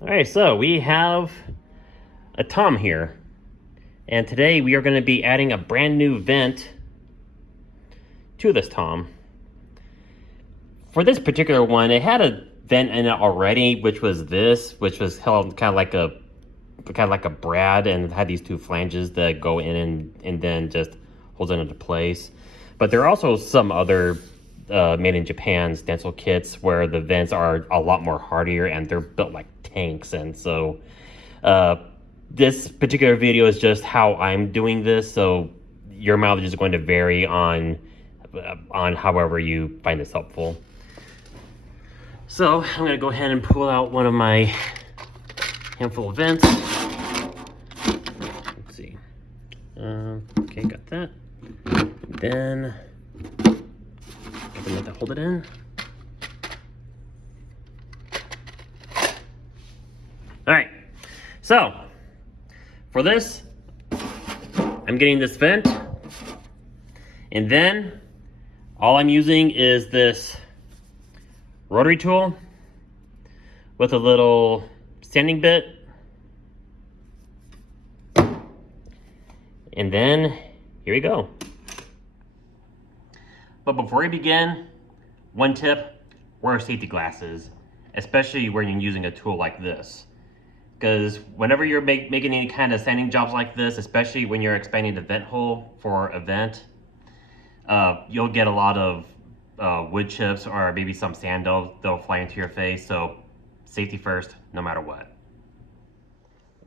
All right, so we have a Tom here, and today we are going to be adding a brand new vent to this Tom. For this particular one, it had a vent in it already, which was held kind of like a brad, and it had these two flanges that go in and then just holds it into place. But there are also some other made in Japan stencil kits where the vents are a lot more hardier and they're built like tanks. And so this particular video is just how I'm doing this, so your mileage is going to vary on however you find this helpful. So I'm going to go ahead and pull out one of my handful of vents. Let's see. Okay, got that. Then I can let that hold it in. All right, so for this, I'm getting this vent, and then all I'm using is this rotary tool with a little sanding bit, and then here we go. But before we begin, one tip: wear safety glasses, especially when you're using a tool like this. Because whenever you're making any kind of sanding jobs like this, especially when you're expanding the vent hole for a vent, you'll get a lot of wood chips or maybe some sand that'll fly into your face. So safety first, no matter what.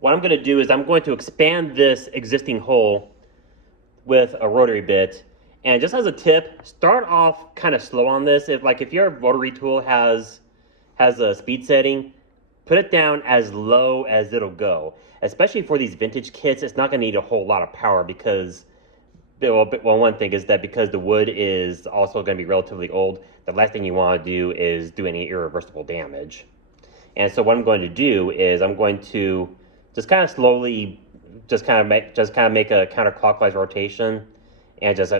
What I'm going to do is I'm going to expand this existing hole with a rotary bit. And just as a tip, start off kind of slow on this. If your rotary tool has a speed setting, put it down as low as it'll go. Especially for these vintage kits, it's not going to need a whole lot of power because, well, one thing is that because the wood is also going to be relatively old, the last thing you want to do is do any irreversible damage. And so what I'm going to do is I'm going to just kind of slowly, just kind of make a counterclockwise rotation, and just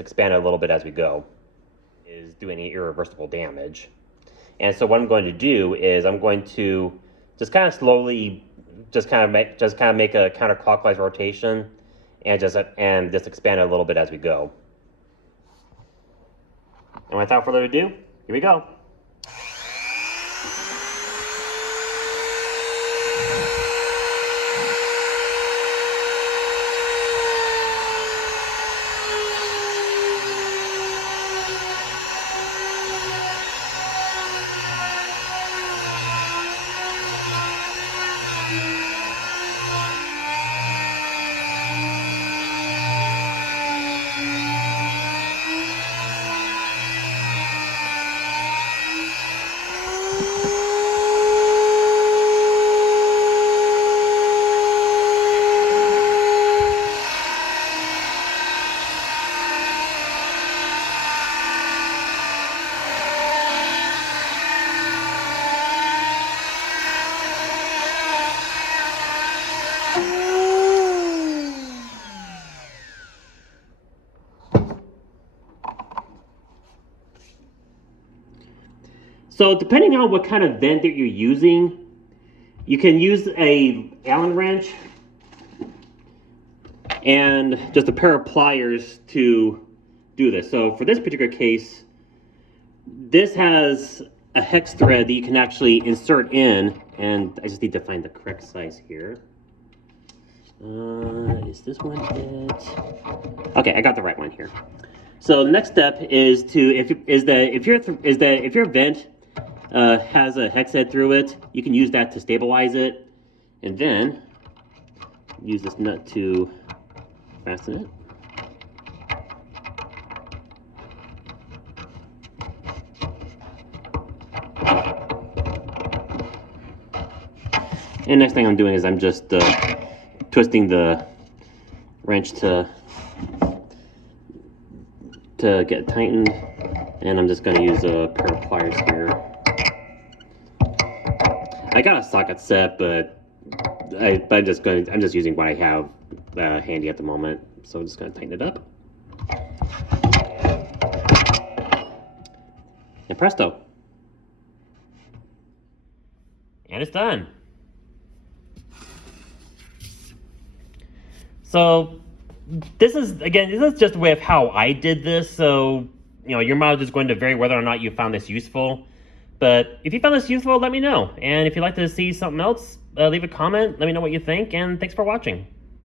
expand it a little bit as we go. Is do any irreversible damage. And so what I'm going to do is I'm going to just kind of slowly, just kind of make a counterclockwise rotation, and just expand it a little bit as we go. And without further ado, here we go. So depending on what kind of vent that you're using, you can use a Allen wrench and just a pair of pliers to do this. So for this particular case, this has a hex thread that you can actually insert in, and I just need to find the correct size here. Is this one it? Okay, I got the right one here. So the next step is if your vent has a hex head through it, you can use that to stabilize it, and then use this nut to fasten it. And next thing I'm doing is I'm just twisting the wrench to get it tightened, and I'm just going to use a pair of pliers here. I got a socket set, but I'm just using what I have handy at the moment. So I'm just going to tighten it up. And presto. And it's done. So this is just a way of how I did this. So, your mileage is going to vary whether or not you found this useful. But if you found this useful, let me know. And if you'd like to see something else, leave a comment. Let me know what you think. And thanks for watching.